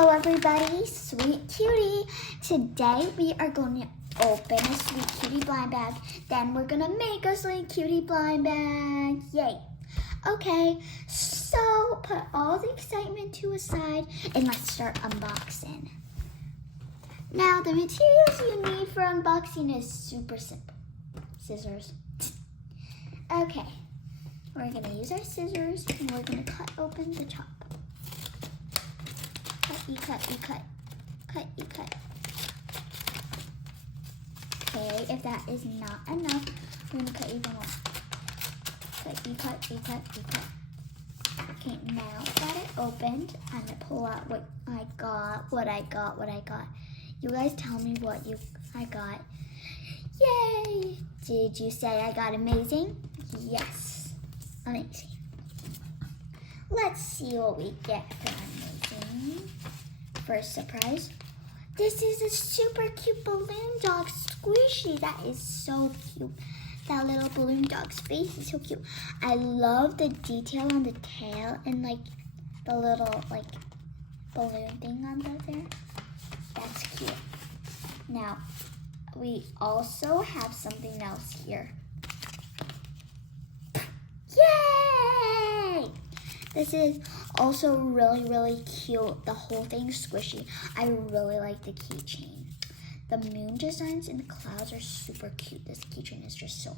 Hello everybody, Sweet Cutie. Today we are going to open a Sweet Cutie blind bag. Then we're going to make a Sweet Cutie blind bag. Yay. Okay, so put all the excitement to a side and let's start unboxing. Now the materials you need for unboxing is super simple. Scissors. Okay, we're going to use our scissors and we're going to cut open the top. Cut. Okay, if that is not enough, we're gonna cut even more. Cut. Okay, now that it opened, I'm gonna pull out what I got. You guys tell me what I got. Yay! Did you say I got amazing? Yes, amazing. Let's see what we get for amazing. First surprise. This is a super cute balloon dog squishy. That is so cute. That little balloon dog's face is so cute. I love the detail on the tail and like the little like balloon thing on there. That's cute. Now, we also have something else here. Yay! This is also really cute. The whole thing's squishy. I really like the keychain. The moon designs in the clouds are super cute. This keychain is just so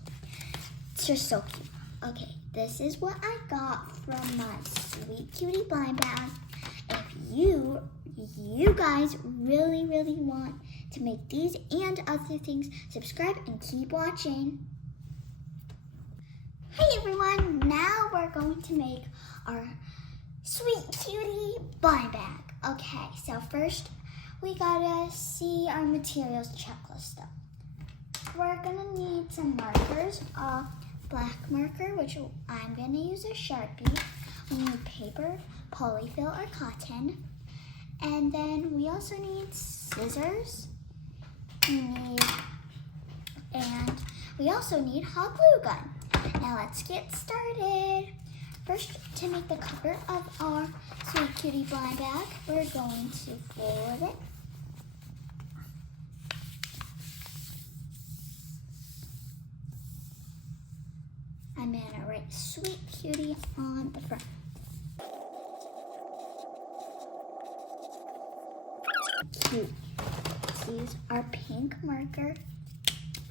cute. Okay, this is what I got from my Sweet Cutie blind bag. If you guys really want to make these and other things, subscribe and keep watching. Hey everyone, now we're going to make our Sweet Cutie blind bag. Okay, so first we gotta see our materials checklist though. We're gonna need some markers, a black marker, which I'm gonna use a Sharpie. We need paper, polyfill or cotton. And then we also need scissors. We also need hot glue gun. Now let's get started. First, to make the cover of our Sweet Cutie blind bag, we're going to fold it. I'm gonna write Sweet Cutie on the front. Cute. Let's use our pink marker.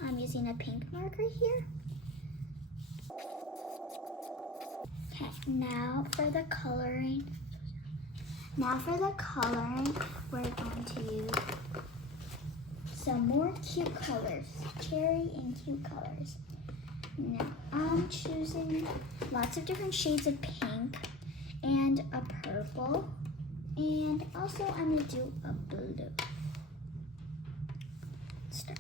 I'm using a pink marker here. Okay, now for the coloring, we're going to use some more cute colors, cherry and cute colors. Now I'm choosing lots of different shades of pink and a purple, and also I'm gonna do a blue. Start.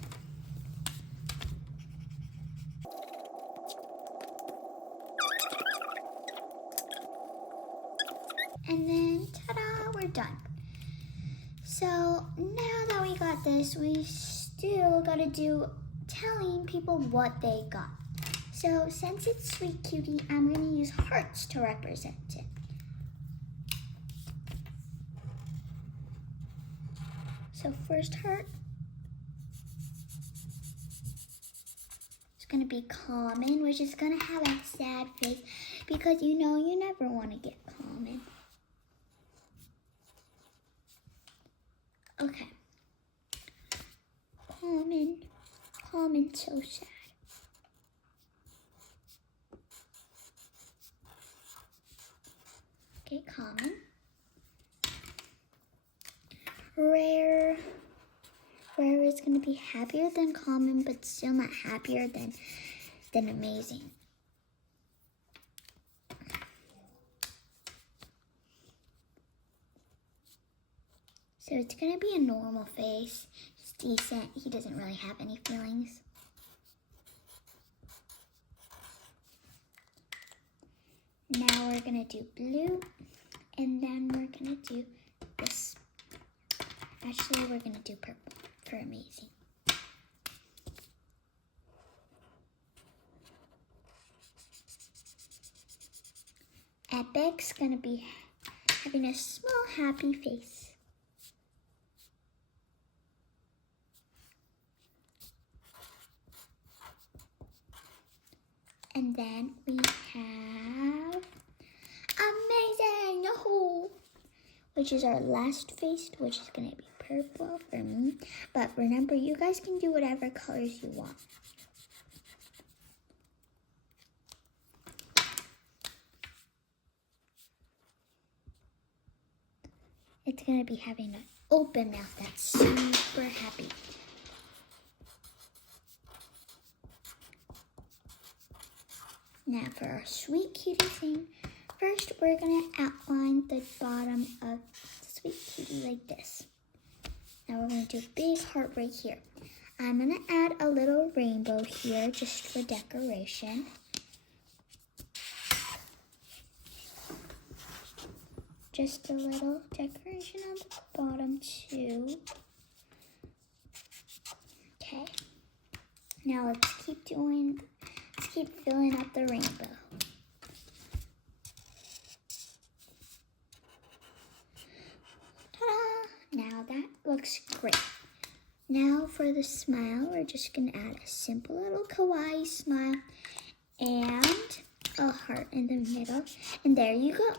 And then, ta-da, we're done. So now that we got this, we still gotta do telling people what they got. So since it's Sweet Cutie, I'm gonna use hearts to represent it. So first heart, it's gonna be common, which is gonna have a sad face because you know you never wanna get common. Okay. Common, so sad. Okay, common. Rare is gonna be happier than common, but still not happier than amazing. So it's gonna be a normal face. It's decent. He doesn't really have any feelings. Now we're gonna do blue, and then we're gonna do this. Actually, we're gonna do purple for amazing. Epic's gonna be having a small happy face. And then we have Amazing, Yahoo! Which is our last face, which is going to be purple for me. But remember, you guys can do whatever colors you want. It's going to be having an open mouth that's super happy. Now for our sweet cutie thing, first we're going to outline the bottom of the sweet cutie like this. Now we're going to do a big heart right here. I'm going to add a little rainbow here just for decoration. Just a little decoration on the bottom too. Okay. Now let's keep filling up the rainbow. Ta-da! Now that looks great. Now for the smile, we're just gonna add a simple little kawaii smile and a heart in the middle. And there you go.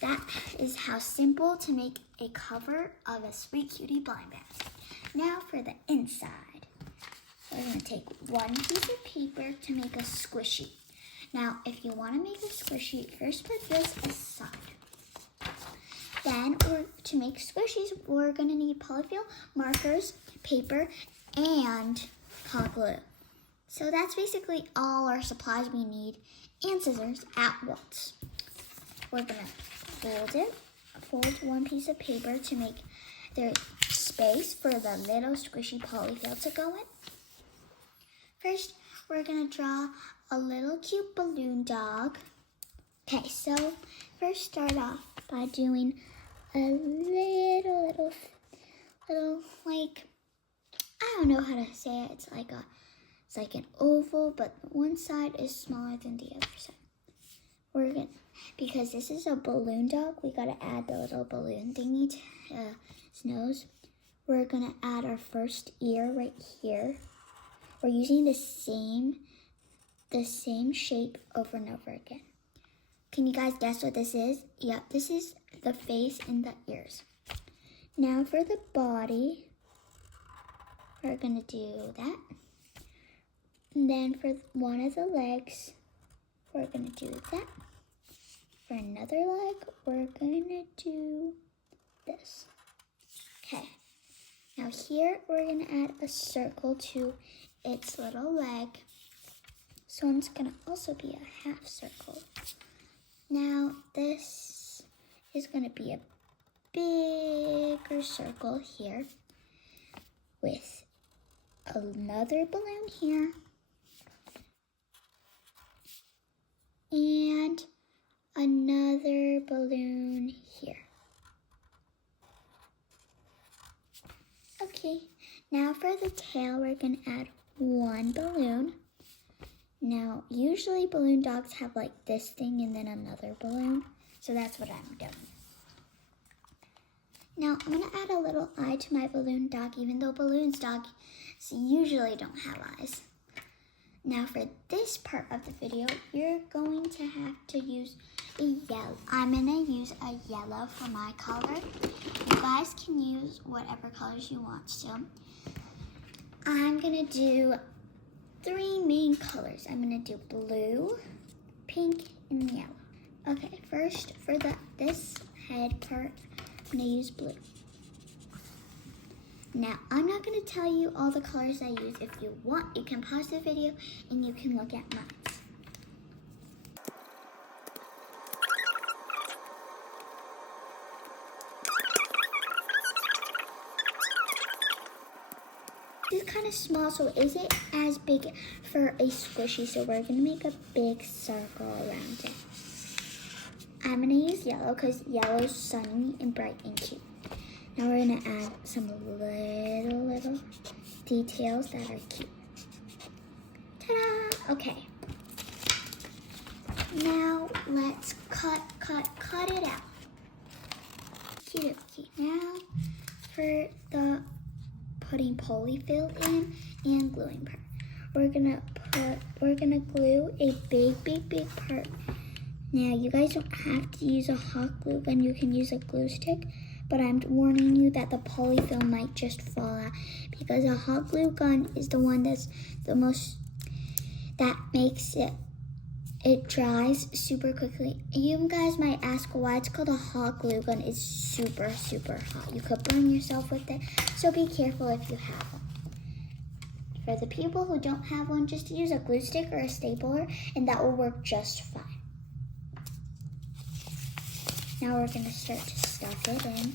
That is how simple to make a cover of a Sweet Cutie blind bag. Now for the inside. We're going to take one piece of paper to make a squishy. Now, if you want to make a squishy, first put this aside. Then, to make squishies, we're going to need polyfill, markers, paper, and hot glue. So that's basically all our supplies we need, and scissors at once. We're going to fold one piece of paper to make the space for the little squishy polyfill to go in. First, we're going to draw a little cute balloon dog. Okay, so first start off by doing a little, like, I don't know how to say it. It's like an oval, but one side is smaller than the other side. Because this is a balloon dog, we gotta add the little balloon thingy to his nose. We're gonna add our first ear right here. We're using the same shape over and over again. Can you guys guess what this is? Yep, this is the face and the ears. Now for the body, we're gonna do that. And then for one of the legs, we're gonna do that. For another leg, we're gonna do this. Okay. Now here, we're gonna add a circle to its little leg. So it's gonna also be a half circle. Now this is gonna be a bigger circle here with another balloon here and another balloon here. Okay, now for the tail, we're gonna add one balloon. Now, usually balloon dogs have like this thing and then another balloon, so that's what I'm doing. Now, I'm gonna add a little eye to my balloon dog, even though balloons dogs usually don't have eyes. Now for this part of the video, you're going to have to use a yellow. I'm gonna use a yellow for my color. You guys can use whatever colors you want to. I'm gonna do 3 main colors. I'm gonna do blue, pink, and yellow. Okay, first for this head part, I'm gonna use blue. Now, I'm not going to tell you all the colors I use. If you want, you can pause the video and you can look at mine. This is kind of small, so is it as big for a squishy? So we're going to make a big circle around it. I'm going to use yellow because yellow is sunny and bright and cute. Now we're going to add some little details that are cute. Ta-da! Okay. Now let's cut it out. Cute. Now for the putting polyfill in and gluing part. we're gonna glue a big part. Now you guys don't have to use a hot glue gun, you can use a glue stick, but I'm warning you that the polyfilm might just fall out because a hot glue gun is the one that makes it dries super quickly. You guys might ask why it's called a hot glue gun. It's super hot. You could burn yourself with it, so be careful if you have one. For the people who don't have one, just use a glue stick or a stapler and that will work just fine. Now we're gonna start to stuff it in.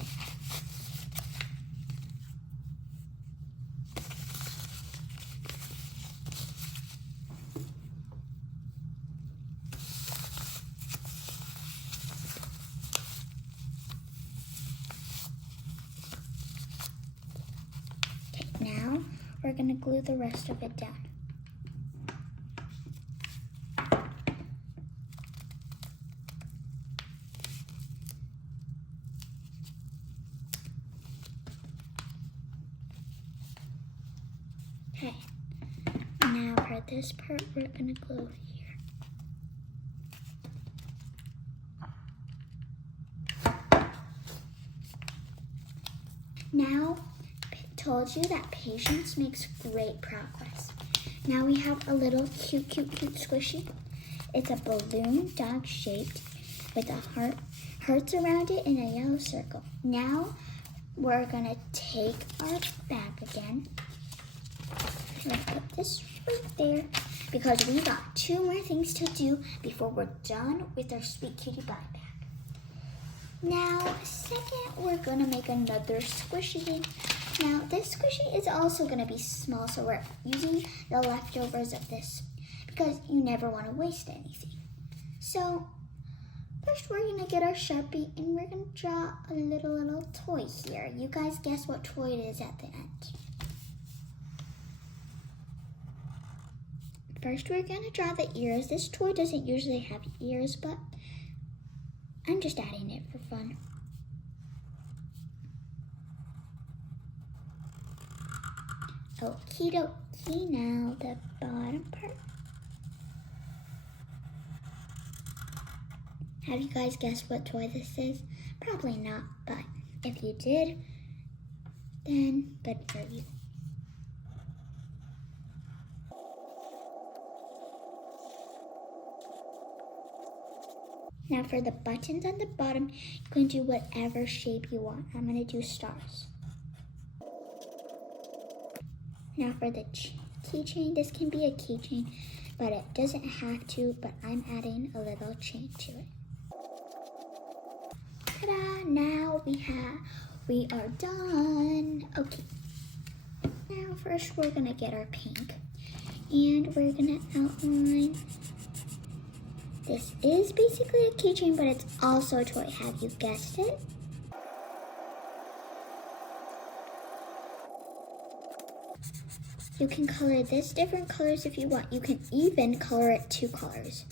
Okay, now we're gonna glue the rest of it down. Okay, now for this part, we're gonna glue here. Now, told you that patience makes great progress. Now we have a little cute squishy. It's a balloon dog shaped with a hearts around it in a yellow circle. Now we're gonna take our bag again. I'm gonna put this right there because we got 2 more things to do before we're done with our Sweet Cutie body bag. Now, second, we're gonna make another squishy. Now, this squishy is also gonna be small, so we're using the leftovers of this because you never wanna waste anything. So, first we're gonna get our Sharpie and we're gonna draw a little toy here. You guys guess what toy it is at the end. First, we're gonna draw the ears. This toy doesn't usually have ears, but I'm just adding it for fun. Okie dokie, now the bottom part. Have you guys guessed what toy this is? Probably not, but if you did, then good for you. Now for the buttons on the bottom, you can do whatever shape you want. I'm gonna do stars. Now for the keychain, this can be a keychain, but it doesn't have to, but I'm adding a little chain to it. Ta-da, now we are done. Okay, now first we're gonna get our pink and we're gonna outline. This is basically a keychain, but it's also a toy. Have you guessed it? You can color this different colors if you want. You can even color it 2 colors.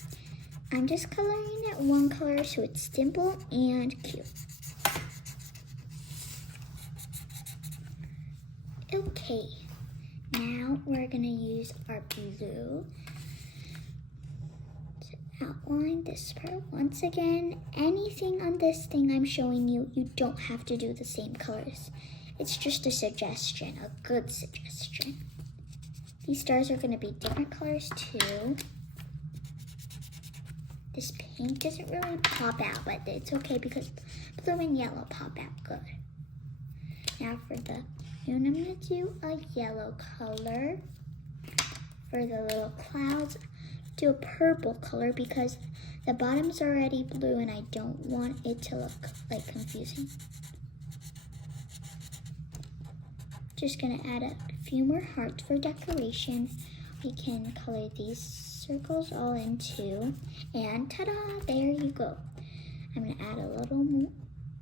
I'm just coloring it 1 color so it's simple and cute. Okay, now we're gonna use our blue to outline this part. Once again, anything on this thing I'm showing you, you don't have to do the same colors. It's just a suggestion, a good suggestion. These stars are gonna be different colors too. This pink doesn't really pop out, but it's okay because blue and yellow pop out good. Now for the moon, I'm gonna do a yellow color. For the little clouds, do a purple color because the bottom's already blue and I don't want it to look like confusing. Just gonna add a few more hearts for decoration. We can color these circles all in too, and ta-da, there you go. I'm gonna add a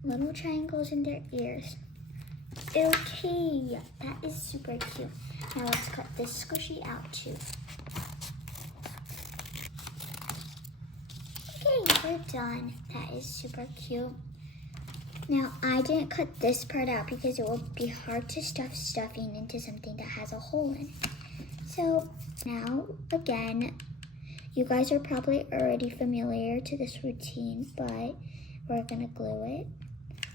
little triangles in their ears. Okay, that is super cute. Now let's cut this squishy out too. Okay, we're done. That is super cute. Now, I didn't cut this part out because it will be hard to stuff stuffing into something that has a hole in it. So now, again, you guys are probably already familiar to this routine, but we're gonna glue it.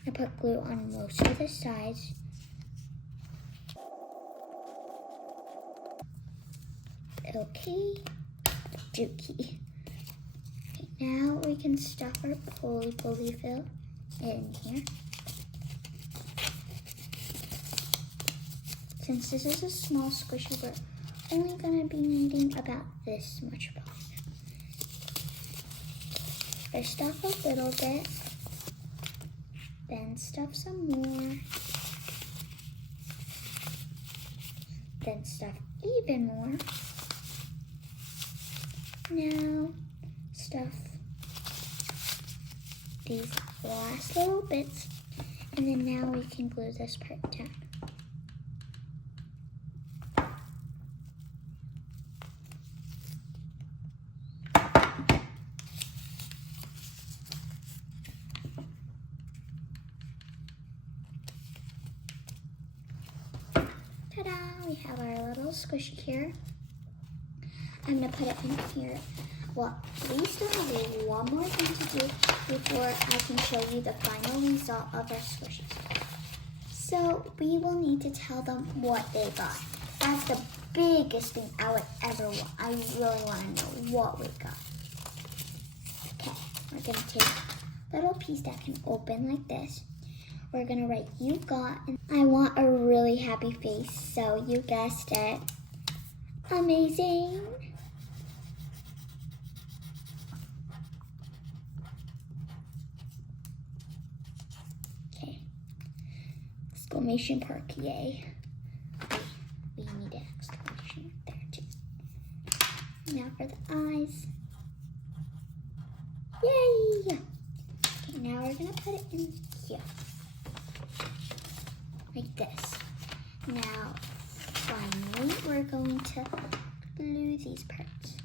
I put glue on most of the sides. Okay, dookie. Okay, now we can stuff our polyfill in here. Since this is a small squishy, we're only gonna be needing about this much polyfill. I stuff a little bit, then stuff some more, then stuff even more. Now stuff these last little bits, and then now we can glue this part down. Ta-da! We have our little squishy here. I'm gonna put it in here. Well, we still have one more thing to do before I can show you the final result of our squishies. So we will need to tell them what they got. That's the biggest thing I would ever want. I really want to know what we got. Okay, we're gonna take a little piece that can open like this. We're gonna write "you got," and I want a really happy face, so you guessed it. Amazing! Okay. Exclamation mark, yay. We need an exclamation mark there too. Now for the eyes. Yay! Okay, now we're gonna put it in here. Like this. Now, finally, we're going to glue these parts.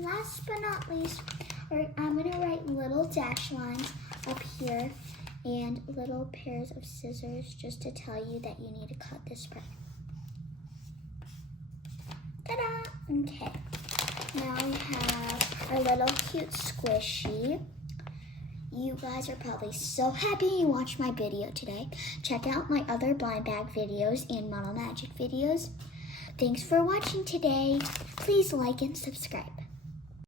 Last but not least, I'm going to write little dash lines up here and little pairs of scissors just to tell you that you need to cut this part. Ta-da! Okay, now we have our little cute squishy. You guys are probably so happy you watched my video today. Check out my other blind bag videos and model magic videos. Thanks for watching today. Please like and subscribe.